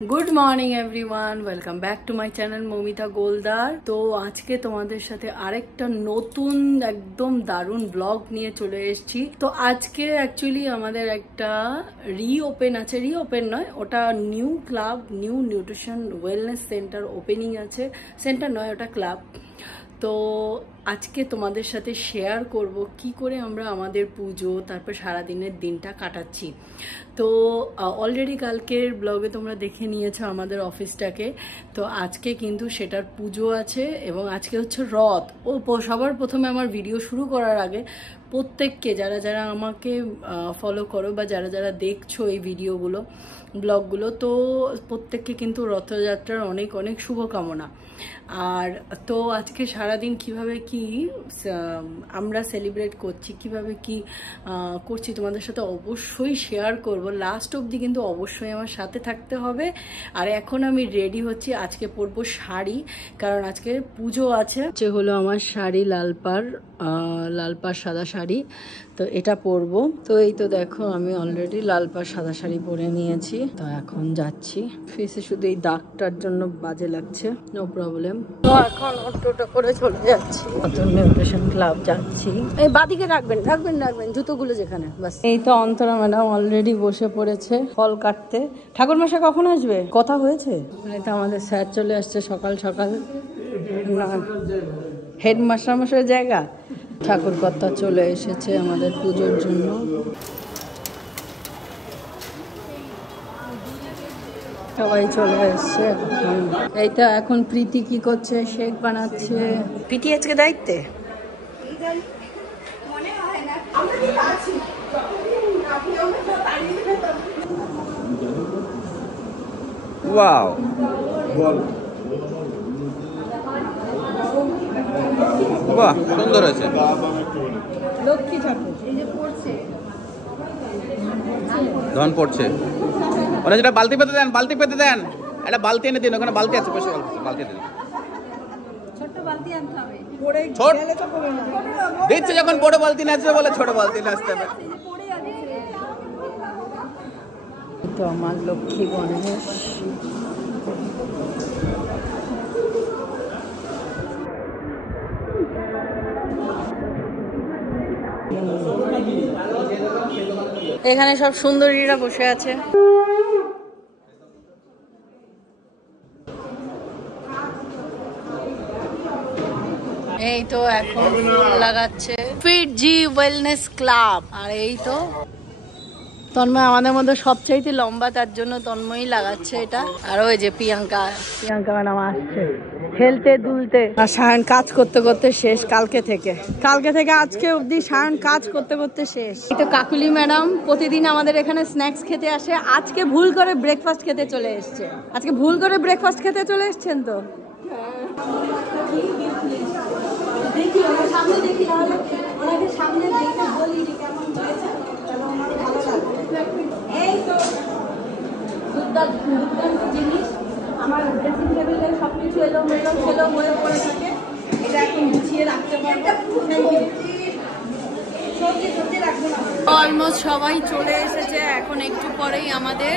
Good morning everyone welcome back to my channel Mamita Goldar. तो आज के तुम्हारे साथे आरेकटा नतून एकदम दारुण ब्लॉग निये चले एसेछि। तो आज के एक्चुअली आमादेर एकटा रीओपेन आछे, रीओपेन नय ओटा new club, new nutrition wellness centre opening आछे। सेंटर नय ओटा क्लाब। तो आज के तुम्हारे साथे शेयर करब कि करे आमरा आमादेर पुजो तारपर सारा दिनेर दिनटा काटाচ্ছি। तो अलरेडी कालकेर ब्लगे तोमरा देखे निয়েছো आमादेर अफिसटाके। तो आजके किन्तु सेटार पुजो आछे एबं आजके हच्छे रथ। ओ सबार प्रथमे आमार भिडियो शुरू करार आगे प्रत्येकके যারা যারা আমাকে ফলো করো বা যারা যারা দেখছো এই ভিডিওগুলো ব্লগগুলো, তো প্রত্যেককে কিন্তু রথযাত্রার অনেক অনেক শুভকামনা। আর তো আজকে সারাদিন কিভাবে কি আমরা সেলিব্রেট করছি, কিভাবে কি করছি তোমাদের সাথে অবশ্যই শেয়ার করব। লাস্ট অবধি কিন্তু অবশ্যই আমার সাথে থাকতে হবে। আর এখন আমি রেডি হচ্ছি, আজকে পরবো শাড়ি, কারণ আজকে পুজো আছে। যে হলো আমার শাড়ি লালপাড় সাদা শাড়ি, তো এটা পরবো। তো এই তো দেখো আমি অলরেডি লালপাড় সাদা শাড়ি পরে নিয়েছি। তো এখন যাচ্ছি, ফেসে শুধু এই দাগটার জন্য বাজে লাগছে, নো প্রবলেম। তো এখন অটোটা করে চলে যাচ্ছি, নতুন নিউট্রিশন ক্লাব যাচ্ছি। এই বাদিকে রাখবেন রাখবেন রাখবেন জুতোগুলো যেখানে, বাস। এই তো অন্তরা ম্যাডাম অলরেডি বসে পড়েছে ফল কাটতে। ঠাকুরমশাই কখন আসবে, কথা হয়েছে? এই তো আমাদের স্যার চলে আসছে সকাল সকাল, হেডমাস্টার মশাইয়ের জায়গা। ঠাকুরকর্তা চলে এসেছে আমাদের পুজোর জন্য। সবাই চলে এসছে। এইটা এখন প্রীতি কি করছে, শেক বানাচ্ছে। প্রীতি আজকে দায়িত্বে। ওয়াও, বাহ সুন্দর আছে। লক্ষ্মী ঠাকুর এই যে পড়ছে, ধন পড়ছে। ওরা যেটা বালতি পেতে দেন, বালতি পেতে দেন, একটা বালতি এনে দিন, ওখানে বালতি আছে, বসে বালতি দিন। ছোট বালতি আনতে হবে, ছোট দিচ্ছে যখন বড় বালতি না আসবে বলে ছোট বালতি না আসতে হবে। তো আমার লক্ষ্মী গণেশ। এখানে সব সুন্দরীরা বসে আছে। এই তো এখন ফুল লাগাচ্ছে ফিট জি ওয়েলনেস ক্লাব। আর এই তো তন্ময় আমাদের মধ্যে সবচাইতে লম্বা, তার জন্য তন্ময়ই লাগাচ্ছে এটা। আর ওই যে প্রিয়াঙ্কা ম্যাডাম আসছে খেলতে দুলতে। আর সায়ন কাজ করতে করতে শেষ, কালকে থেকে আজকে অবধি সায়ন কাজ করতে করতে শেষ। এই তো কাকুলি ম্যাডাম প্রতিদিন আমাদের এখানে স্ন্যাক্স খেতে আসে, আজকে ভুল করে ব্রেকফাস্ট খেতে চলে এসছে। আজকে ভুল করে ব্রেকফাস্ট খেতে চলে এসছেন তো। দেখি ওনার সামনে, দেখি তাহলে ওনাকে সামনে দেখে বলি কেমন হয়েছে, তাহলে আমার ভালো লাগবে। এই তো দুর্দান্ত জিনিস, আমার ড্রেসিং টেবিলে সবকিছু এলোমেলো হয়ে পড়ে থাকে, এটা এখন গুছিয়ে রাখতে পারবো। অলমোস্ট সবাই চলে এসেছে, এখন একটু পরেই আমাদের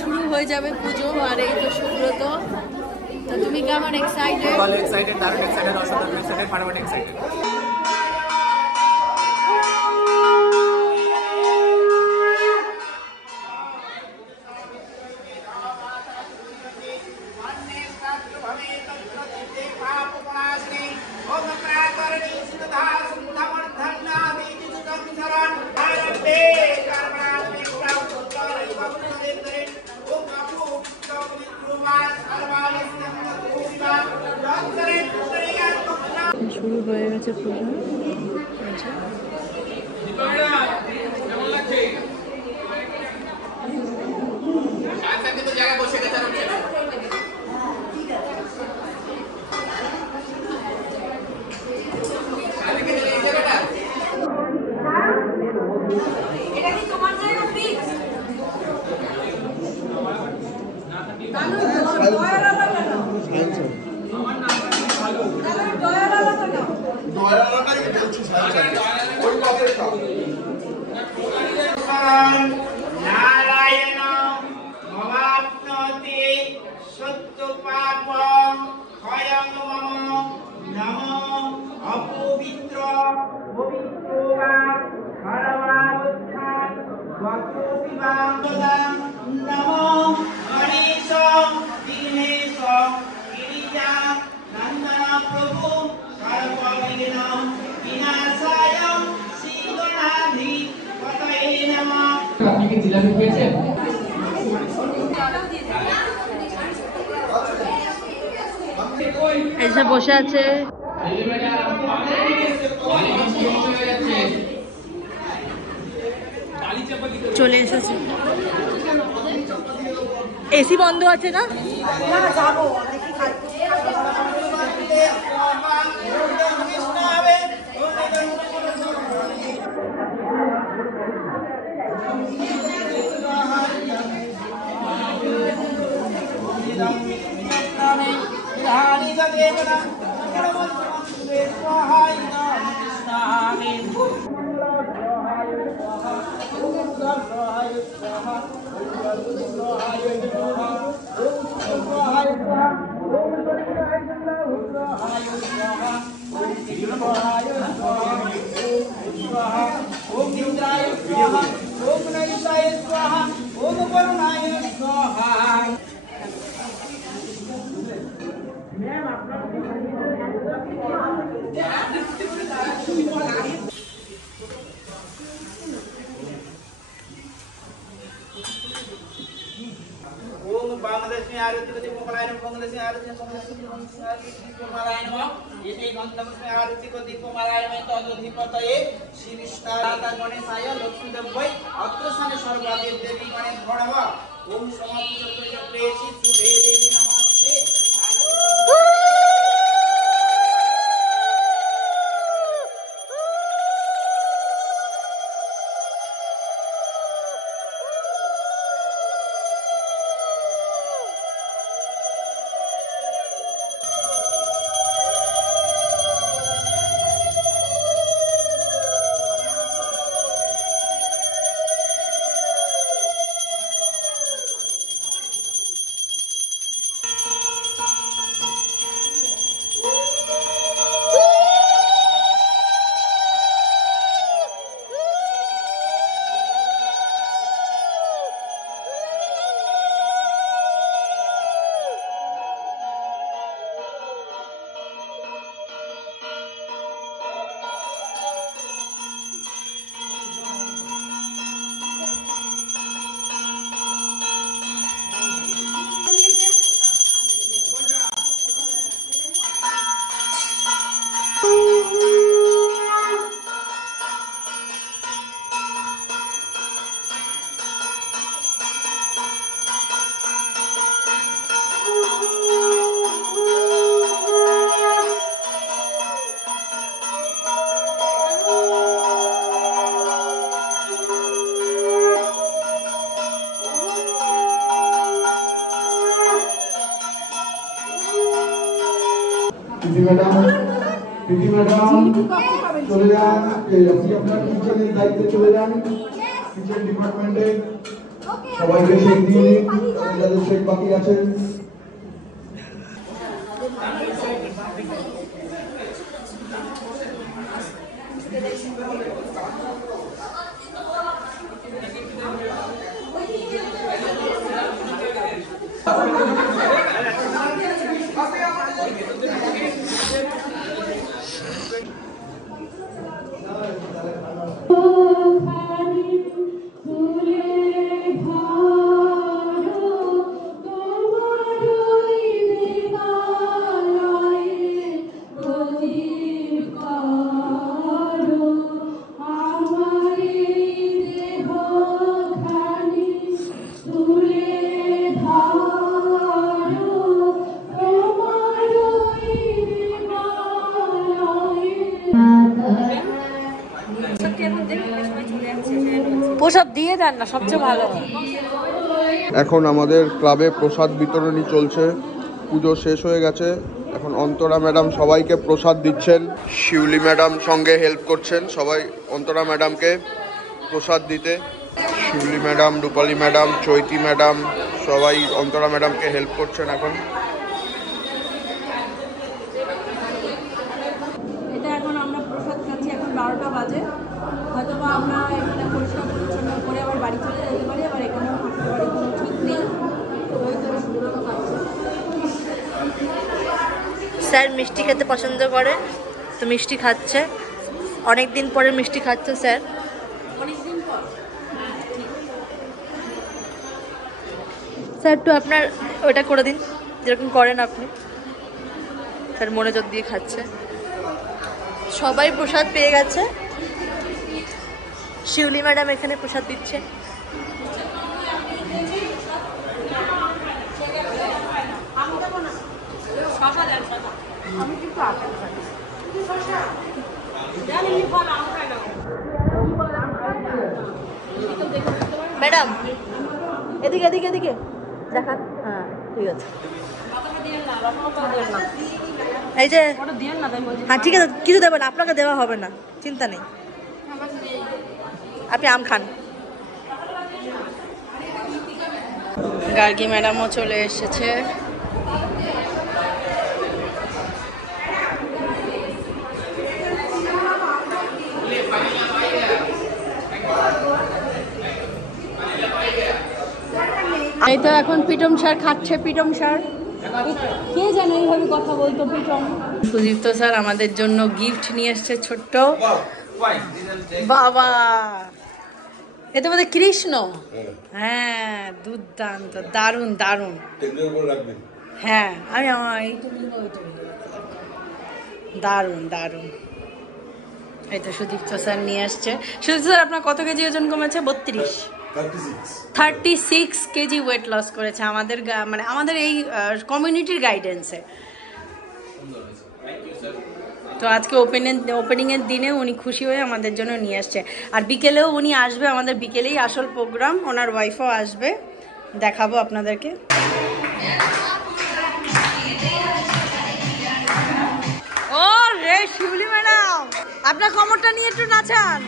শুরু হয়ে যাবে পুজো। আর এই তো সুব্রত। তো তুমি কেমন এক্সাইটেড? ভালো এক্সাইটেড, দারুণ এক্সাইটেড, অসাধারণ এক্সাইটেড, ফাটাফাটি এক্সাইটেড। শুরু হয়ে গেছে পুজো। নারায়ণ ভবাত্ম এসে বসে আছে। চলে এসেছে। এসি বন্ধ আছে না? बांग्लादेश में आरती को दीपो मलायन बांग्लादेश में आरती को दीपो मलायन ये बांग्लादेश में आरती को दीपो मलायन में तो दीपत ये श्री कृष्ण राधा गणेशाय लक्ष्मी देवै अत्रस्थाने सर्वादि देवी गणेश भणव ओम समाप्त सर्वस्य प्रेषि सुधे देवी नमस्ते। প্রীতি ম্যাডাম চলে যান, আপনি আপনার কিচেনের দায়িত্বে চলে যান। কিচেন ডিপার্টমেন্টে সবাইকে শেক দিয়ে নিন, যাদের শেক বাকি আছে। প্রসাদ দিয়ে দেন না, সবচেয়ে ভালো। এখন আমাদের ক্লাবে প্রসাদ বিতরণী চলছে, পুজো শেষ হয়ে গেছে। এখন অন্তরা ম্যাডাম সবাইকে প্রসাদ দিচ্ছেন, শিউলি ম্যাডাম সঙ্গে হেল্প করছেন সবাই অন্তরা ম্যাডামকে প্রসাদ দিতে। শিউলি ম্যাডাম, রূপালী ম্যাডাম, চৈতি ম্যাডাম সবাই অন্তরা ম্যাডামকে হেল্প করছেন। এখন এটা এখন আমরা প্রসাদ খাচ্ছি, এখন 12টা বাজে। হয়তো বা আমরা এখানে পরিষ্কার পরিচ্ছন্ন করে আবার বাড়ি চলে যেতে পারি, আবার এখানেও থাকতে পারি, কোনো ঠিক নেই। স্যার মিষ্টি খেতে পছন্দ করে, তো মিষ্টি খাচ্ছে। অনেক দিন পরে মিষ্টি খাচ্ছে স্যার। অনেকদিন পর স্যার একটু আপনার ওটা করে দিন যেরকম করেন আপনি। স্যার মনোযোগ দিয়ে খাচ্ছে। সবাই প্রসাদ পেয়ে গেছে। শিউলি ম্যাডাম এখানে প্রসাদ দিচ্ছে। ম্যাডাম এদিকে এদিকে এদিকে দেখান। হ্যাঁ ঠিক আছে, এই যে হ্যাঁ ঠিক আছে, কিছু দেবেন, আপনাকে দেওয়া হবে না, চিন্তা নেই, আপনি আম খান। গার্গী ম্যাডামও চলে এসেছে। এই তো এখন পিটম স্যার খাচ্ছে। পিটম স্যার কে জানে এইভাবে কথা বলতো পিটম। সুদীপ্ত স্যার আমাদের জন্য গিফট নিয়ে এসছে ছোট্ট। বাবা এ তো বোধহয় কৃষ্ণ। হ্যাঁ দুর্দান্ত, দারুণ দারুণ। হ্যাঁ আমি আমার দারুণ দারুণ। এই তো সুদীপ্ত স্যার নিয়ে আসছে। সুদীপ্ত স্যার আপনার কত কেজি ওজন কমেছে? 36 কেজি ওয়েট লস করেছে আমাদের মানে আমাদের এই কমিউনিটির গাইডেন্সে। তো আজকে ওপেনিংয়ের দিনে উনি খুশি হয়ে আমাদের জন্য নিয়ে আসছে। আর বিকেলেও উনি আসবে, আমাদের বিকেলেই আসল প্রোগ্রাম, ওনার ওয়াইফও আসবে, দেখাবো আপনাদেরকে। ও রে শিউলি ম্যাডাম, আপনার কোমরটা নিয়ে একটু নাচান।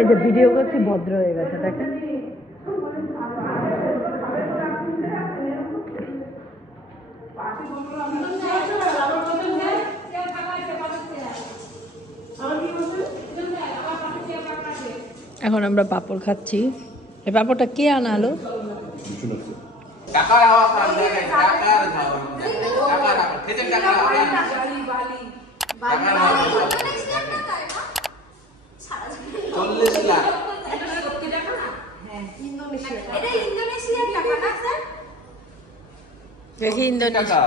এই যে ভিডিও করছি ভদ্র হয়ে গেছে দেখেন। এখন আমরা পাপড় খাচ্ছি। এই পাপড়টা কে আনালো? টাকার হাওয়া খান, টাকার হাওয়া, টাকার হাওয়া খেতেন, টাকার হাওয়া টাকার হাওয়া 40 লাখ। দেখি ইন্দোনেশিয়া।